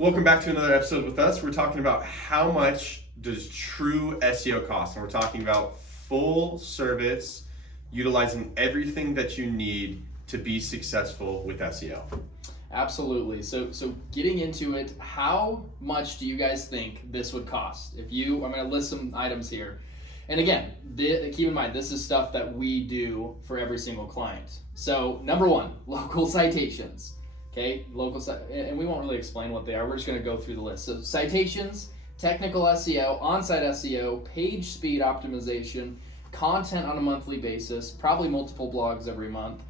Welcome back to another episode with us. We're talking about how much does true SEO cost, and we're talking about full service, utilizing everything that you need to be successful with SEO. Absolutely. So getting into it, how much do you guys think this would cost? I'm going to list some items here. And again, keep in mind, this is stuff that we do for every single client. So number one, local citations. Okay, and we won't really explain what they are. We're just going to go through the list. So citations, technical SEO, on-site SEO, page speed optimization, content on a monthly basis, probably multiple blogs every month,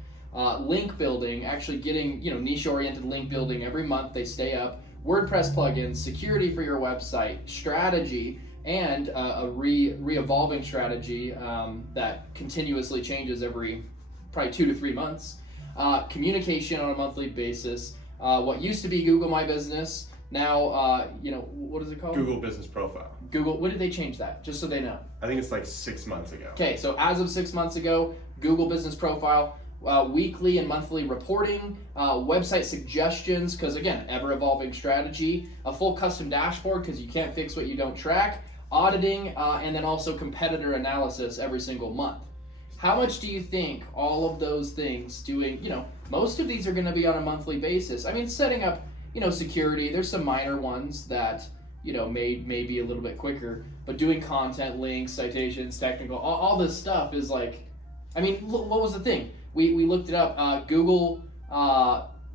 link building, actually getting niche-oriented link building every month. They stay up. WordPress plugins, security for your website, strategy, and a re-evolving strategy that continuously changes every probably 2 to 3 months. Communication on a monthly basis. What used to be Google My Business, now, what is it called? Google Business Profile. Google, when did they change that? Just so they know. I think it's like 6 months ago. Okay, so as of 6 months ago, Google Business Profile, weekly and monthly reporting, website suggestions, because again, ever-evolving strategy, a full custom dashboard, because you can't fix what you don't track, auditing, and then also competitor analysis every single month. How much do you think all of those things doing, most of these are going to be on a monthly basis. I mean, setting up, security, there's some minor ones that, may be a little bit quicker, but doing content, links, citations, technical, all this stuff is like, what was the thing? We looked it up. Google,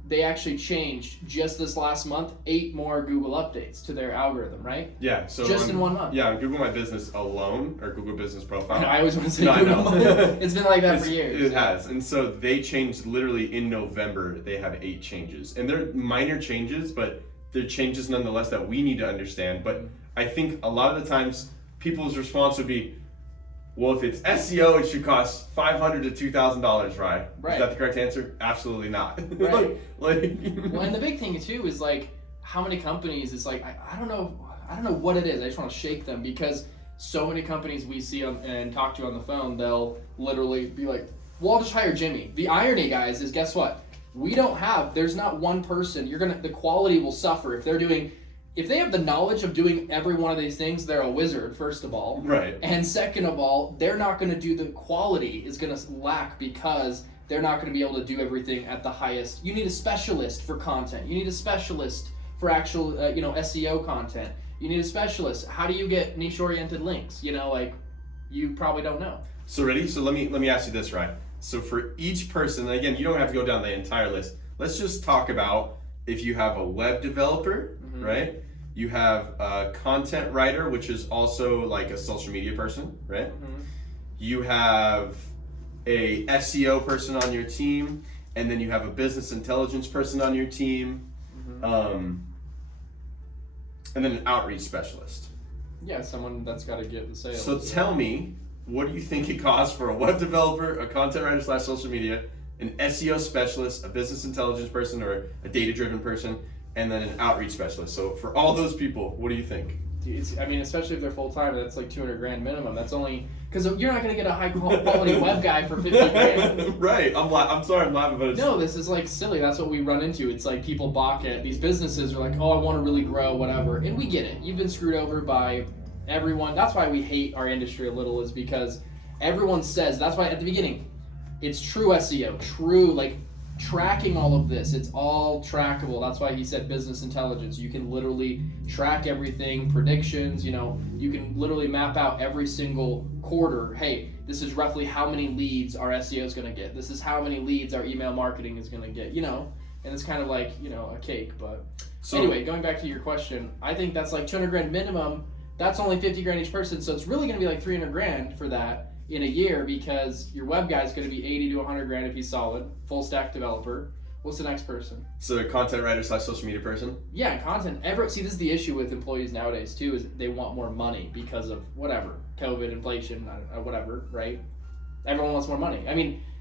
they actually changed just this last month 8 more Google updates to their algorithm, right? Yeah. So just in 1 month. Yeah, on Google My Business alone, or Google Business Profile. I always want to say Google. It's been like that for years. It has. And so they changed literally in November. They have 8 changes. And they're minor changes, but they're changes nonetheless that we need to understand. But I think a lot of the times people's response would be, well, if it's SEO, it should cost $500 to $2,000, right? Is that the correct answer? Absolutely not. Right. Well, and the big thing too is like how many companies. It's like I don't know what it is. I just want to shake them because so many companies we see and talk to on the phone, they'll literally be like, "Well, I'll just hire Jimmy." The irony, guys, is guess what? There's not one person. The quality will suffer if they have the knowledge of doing every one of these things. They're a wizard, first of all. Right. And second of all, they're not going to do, the quality is going to lack because they're not going to be able to do everything at the highest. You need a specialist for content. You need a specialist for actual, SEO content. You need a specialist. How do you get niche-oriented links? You probably don't know. So ready? So let me ask you this, right? So for each person, and again, you don't have to go down the entire list. Let's just talk about if you have a web developer, right? You have a content writer, which is also like a social media person, right? Mm-hmm. You have a SEO person on your team, and then you have a business intelligence person on your team, and then an outreach specialist. Yeah, someone that's got to get the sales. So tell me, what do you think it costs for a web developer, a content writer / social media, an SEO specialist, a business intelligence person, or a data-driven person, and then an outreach specialist? So for all those people, what do you think? Especially if they're full-time, that's like $200,000 minimum. That's only because you're not going to get a high-quality web guy for $50,000. Right. I'm sorry, I'm laughing, but no, this is like silly. That's what we run into. It's like people balk at these businesses are like, oh, I want to really grow, whatever. And we get it. You've been screwed over by everyone. That's why we hate our industry a little, is because everyone says, that's why at the beginning, it's true SEO, tracking all of this. It's all trackable. That's why he said business intelligence. You can literally track everything, predictions, you can literally map out every single quarter. Hey, this is roughly how many leads our SEO is going to get. This is how many leads our email marketing is going to get, and it's kind of like, a cake. But anyway, going back to your question, I think that's like $200,000 minimum. That's only $50,000 each person. So it's really going to be like $300,000 for that in a year, because your web guy is going to be $80,000 to $100,000 if he's solid, full stack developer. What's the next person? So a content writer / social media person? Yeah, content. See, this is the issue with employees nowadays too, is they want more money because of whatever, COVID, inflation, whatever, right? Everyone wants more money.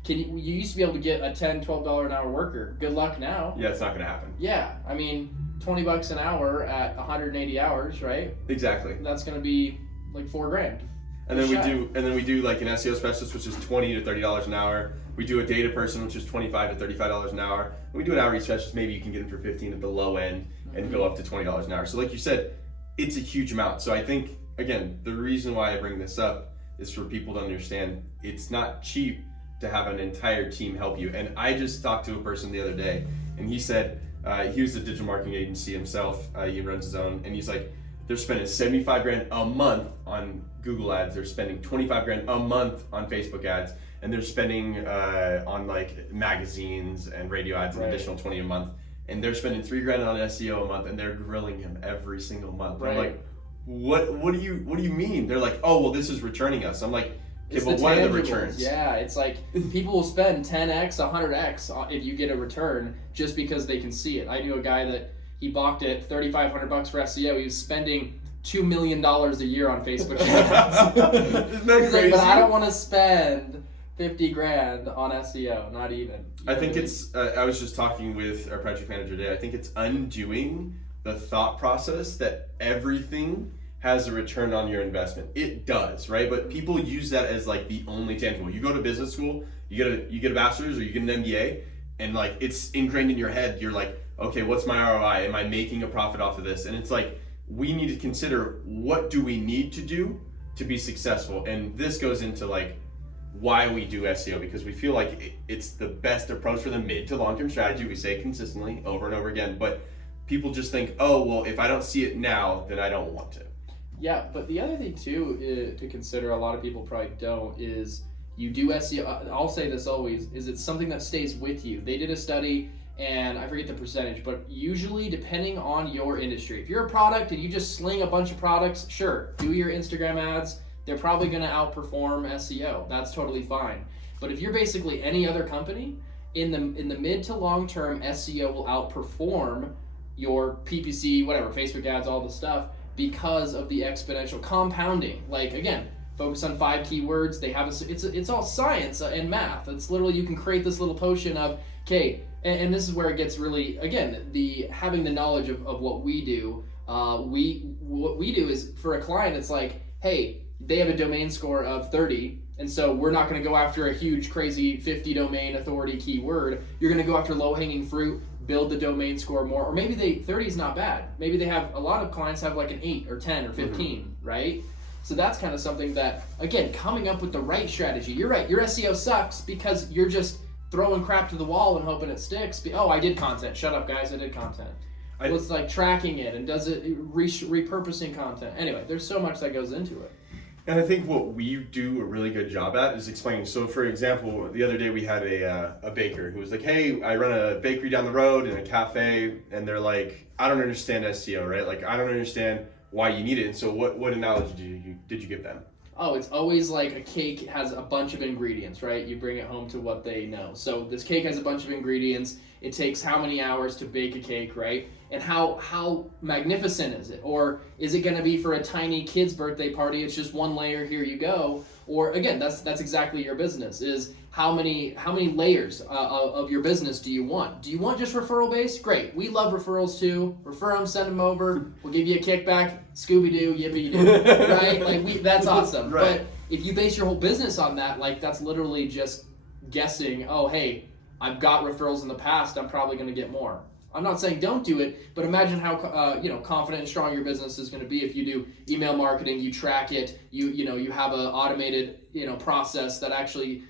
You used to be able to get a $10, $12 an hour worker. Good luck now. Yeah, it's not going to happen. Yeah, $20 an hour at 180 hours, right? Exactly. That's going to be like $4,000. And then we do like an SEO specialist, which is $20 to $30 an hour. We do a data person, which is $25 to $35 an hour. And we do an outreach specialist. Maybe you can get them for $15 at the low end. and go up to $20 an hour. So like you said, it's a huge amount. So I think, again, the reason why I bring this up is for people to understand it's not cheap to have an entire team help you. And I just talked to a person the other day, and he said he was a digital marketing agency himself. He runs his own, and he's like, they're spending 75 grand a month on Google ads. They're spending 25 grand a month on Facebook ads, and they're spending on like magazines and radio ads an additional 20 a month. And they're spending $3 grand on SEO a month, and they're grilling him every single month. Right. I'm like, what do you mean? They're like, oh well, this is returning us. I'm like, okay, It's but the what are the tangibles. returns? Yeah, it's like people will spend 10x, 100x if you get a return just because they can see it. I knew a guy that he balked at $3,500 for SEO. He was spending $2 million a year on Facebook ads. Isn't that He's crazy? like, but I don't want to spend 50 grand on SEO, not even. I think it's, I was just talking with our project manager today, I think it's undoing the thought process that everything has a return on your investment. It does, right? But people use that as like the only tangible. You go to business school, you get a bachelor's or you get an MBA, and like it's ingrained in your head. You're like, okay, what's my ROI? Am I making a profit off of this? And it's like, we need to consider, what do we need to do to be successful? And this goes into like why we do SEO, because we feel like it's the best approach for the mid to long-term strategy. We say it consistently over and over again, but people just think, oh, well, if I don't see it now, then I don't want to. Yeah, but the other thing too to consider, a lot of people probably don't, is you do SEO. I'll say this always, is it's something that stays with you. They did a study, and I forget the percentage, but usually depending on your industry, if you're a product and you just sling a bunch of products, sure, do your Instagram ads. They're probably going to outperform SEO. That's totally fine. But if you're basically any other company, in the mid to long term, SEO will outperform your PPC, whatever, Facebook ads, all the stuff, because of the exponential compounding. Like, again, focus on 5 keywords. They have it's all science and math. It's literally, you can create this little potion of, okay, and this is where it gets really, again, the having the knowledge of what we do. What we do is, for a client, it's like, hey, they have a domain score of 30, and so we're not going to go after a huge, crazy 50 domain authority keyword. You're going to go after low-hanging fruit, build the domain score more, or maybe 30 is not bad. Maybe they have, a lot of clients have like an 8 or 10 or 15, right? So that's kind of something that, again, coming up with the right strategy. You're right, your SEO sucks because you're just throwing crap to the wall and hoping it sticks. Oh, I did content. Shut up, guys, I did content. Well, it's like tracking it, and does it repurposing content. Anyway, there's so much that goes into it. And I think what we do a really good job at is explaining. So for example, the other day we had a baker who was like, hey, I run a bakery down the road and a cafe, and they're like, I don't understand SEO, right? Like, I don't understand why you need it. And so what analogy did you give them? Oh, it's always like a cake has a bunch of ingredients, right? You bring it home to what they know. So this cake has a bunch of ingredients. It takes how many hours to bake a cake, right? And how magnificent is it? Or is it going to be for a tiny kid's birthday party? It's just one layer, here you go. Or again, that's exactly your business, is how many layers of your business do you want? Do you want just referral based? Great. We love referrals too. Refer them, send them over. We'll give you a kickback. Scooby-Doo, yippee-doo, right? Like that's awesome. Right. But if you base your whole business on that, like that's literally just guessing, oh, hey, I've got referrals in the past, I'm probably going to get more. I'm not saying don't do it, but imagine how confident and strong your business is going to be if you do email marketing, you track it, you have an automated process that actually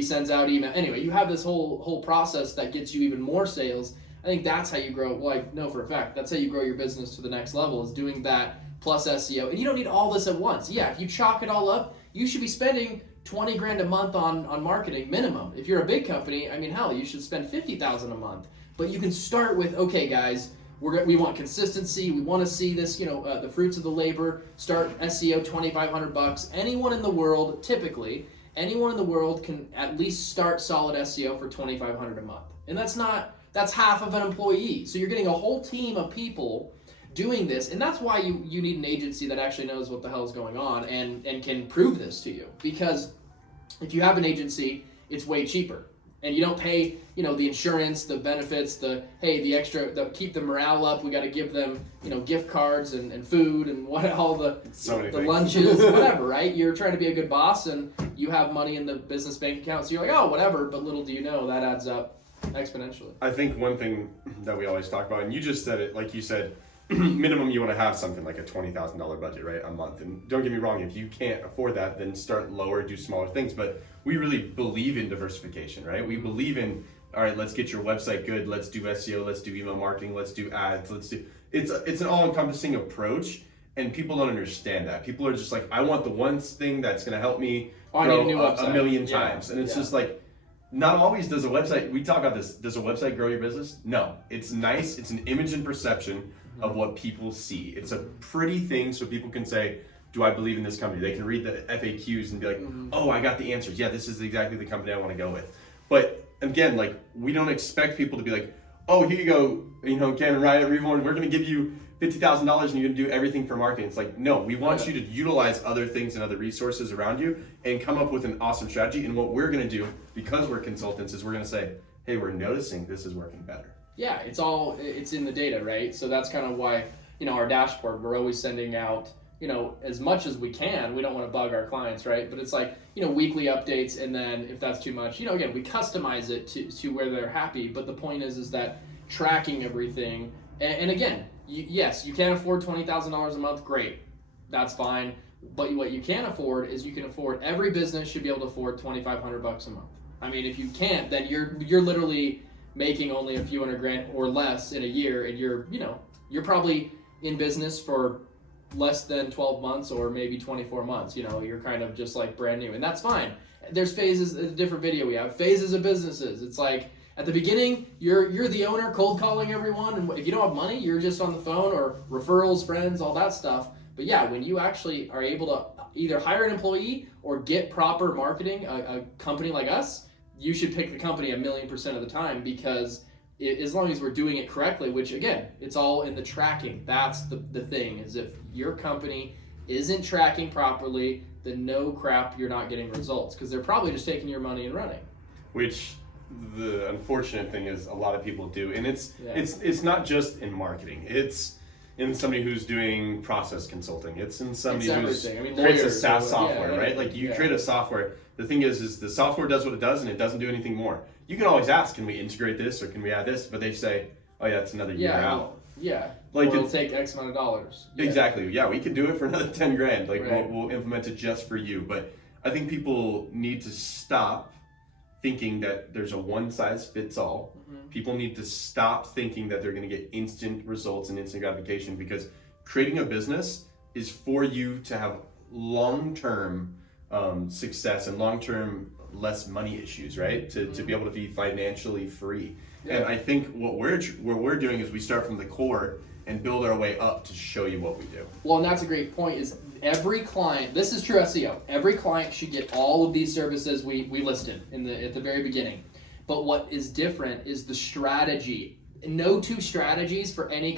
sends out email. Anyway, you have this whole process that gets you even more sales. I think that's how you grow. Well, I know for a fact that's how you grow your business to the next level, is doing that plus SEO. And you don't need all this at once. Yeah, if you chalk it all up, you should be spending 20 grand a month on marketing minimum. If you're a big company, I mean, hell, you should spend 50,000 a month. But you can start with, okay, guys, we want consistency. We want to see this, the fruits of the labor. Start SEO, $2,500. Anyone in the world, typically, can at least start solid SEO for $2,500 a month. And that's half of an employee. So you're getting a whole team of people doing this, and that's why you need an agency that actually knows what the hell is going on and can prove this to you. Because if you have an agency, it's way cheaper. And you don't pay, the insurance, the benefits, the extra, keep the morale up. We got to give them, gift cards and food and all the lunches, whatever, right? You're trying to be a good boss, and you have money in the business bank account, so you're like, oh, whatever. But little do you know, that adds up exponentially. I think one thing that we always talk about, and you just said it, like you said, minimum you want to have something like a $20,000 budget, right, a month. And don't get me wrong, if you can't afford that, then start lower, do smaller things. But we really believe in diversification, right? We believe in, all right, let's get your website good, let's do SEO, let's do email marketing, let's do ads, it's an all-encompassing approach, and people don't understand that. People are just like, I want the one thing that's going to help me grow a million times. And it's just like, not always does a website, we talk about this, does a website grow your business? No. It's nice, it's an image and perception of what people see. It's a pretty thing so people can say, do I believe in this company? They can read the FAQs and be like, oh, I got the answers. Yeah, this is exactly the company I want to go with. But again, like, we don't expect people to be like, oh, here you go, Ken and Ryan at Reborn, we're going to give you $50,000 and you're going to do everything for marketing. It's like, no, we want you to utilize other things and other resources around you and come up with an awesome strategy. And what we're going to do, because we're consultants, is we're going to say, hey, we're noticing this is working better. Yeah, it's in the data, right? So that's kind of why, our dashboard, we're always sending out, as much as we can. We don't want to bug our clients, right? But it's like, weekly updates. And then if that's too much, again, we customize it to where they're happy. But the point is that tracking everything. And again, yes, you can't afford $20,000 a month. Great. That's fine. But what you can afford is every business should be able to afford $2,500 a month. I mean, if you can't, then you're literally making only a few $100,000 or less in a year, and you're probably in business for less than 12 months or maybe 24 months. You're kind of just like brand new, and that's fine. There's phases. A different video we have phases of businesses. It's like at the beginning, you're the owner, cold calling everyone, and if you don't have money, you're just on the phone or referrals, friends, all that stuff. But yeah, when you actually are able to either hire an employee or get proper marketing, a company like us, you should pick the company 1,000,000% of the time, because as long as we're doing it correctly, which again, it's all in the tracking. That's the thing, is if your company isn't tracking properly, then no crap, you're not getting results, because they're probably just taking your money and running. Which the unfortunate thing is a lot of people do. And it's not just in marketing. It's in somebody who's doing process consulting. It's in somebody who's creates a SaaS software, right? Like you create a software. The thing is the software does what it does and it doesn't do anything more. You can always ask, can we integrate this or can we add this? But they say, oh yeah, it's another year out. Yeah. Like it'll take X amount of dollars. Yeah. Exactly. Yeah, we could do it for another $10,000. Like we'll implement it just for you. But I think people need to stop thinking that there's a one size fits all. People need to stop thinking that they're going to get instant results and instant gratification, because creating a business is for you to have long-term success and long-term less money issues, right? To be able to be financially free. And I think what we're doing is we start from the core and build our way up to show you what we do. Well, and that's a great point, is every client, this is true SEO, every client should get all of these services we listed at the very beginning. But what is different is the strategy. No two strategies for any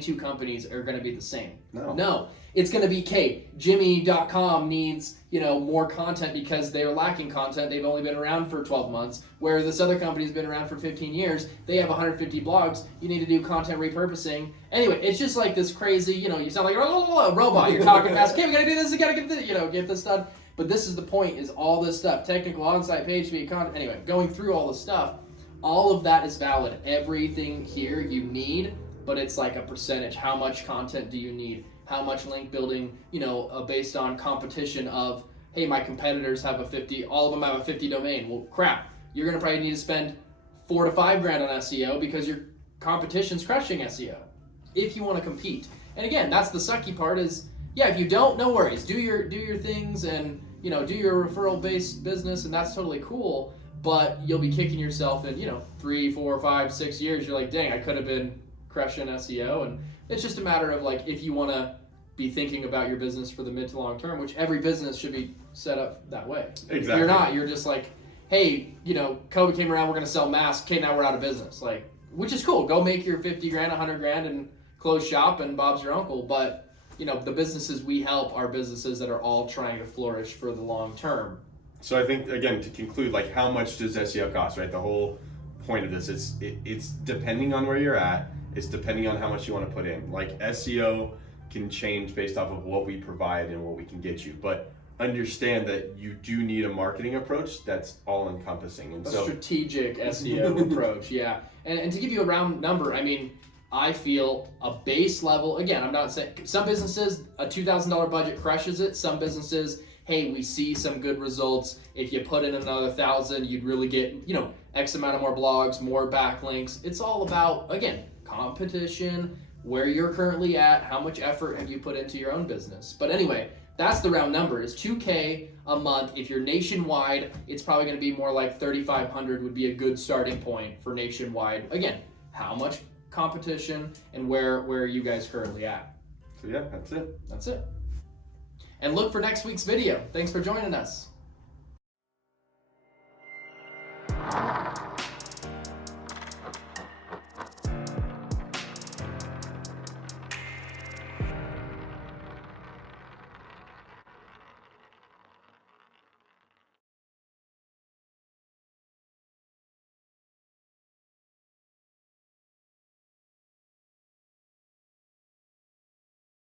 two companies are going to be the same. No. It's going to be, Jimmy.com needs, more content because they're lacking content. They've only been around for 12 months, where this other company's been around for 15 years. They have 150 blogs. You need to do content repurposing. Anyway, it's just like this crazy, you sound like a robot. You're talking fast. Okay, we got to do this. We got to get this, get this done. But this is the point, is all this stuff, technical, on-site, page speed, content. Anyway, going through all this stuff, all of that is valid. Everything here you need, but it's like a percentage. How much content do you need? How much link building, based on competition of, hey, my competitors have all of them have a 50 domain. Well, crap. You're going to probably need to spend $4,000 to $5,000 on SEO because your competition's crushing SEO if you want to compete. And again, that's the sucky part is, if you don't, no worries. Do your things and, do your referral-based business, and that's totally cool. But you'll be kicking yourself in, 3, 4, 5, 6 years. You're like, dang, I could have been crushing SEO. And it's just a matter of like, if you want to be thinking about your business for the mid to long term, which every business should be set up that way. Exactly. If you're not, you're just like, hey, COVID came around, we're going to sell masks. Okay, now we're out of business. Like, which is cool. Go make your $50,000, $100,000 and close shop and Bob's your uncle. But, the businesses we help are businesses that are all trying to flourish for the long term. So I think, again, to conclude, like, how much does SEO cost, right? The whole point of this is it's depending on where you're at. It's depending on how much you want to put in. Like, SEO can change based off of what we provide and what we can get you. But understand that you do need a marketing approach that's all encompassing. And A so strategic SEO approach, yeah. And to give you a round number, I mean, I feel a base level, again, I'm not saying, some businesses, a $2,000 budget crushes it. Some businesses, hey, we see some good results. If you put in another 1,000, you'd really get, X amount of more blogs, more backlinks. It's all about, again, competition, where you're currently at, how much effort have you put into your own business. But anyway, that's the round number, is $2K a month. If you're nationwide, it's probably going to be more like $3,500 would be a good starting point for nationwide. Again, how much competition and where are you guys currently at? So yeah, that's it. That's it. And look for next week's video. Thanks for joining us.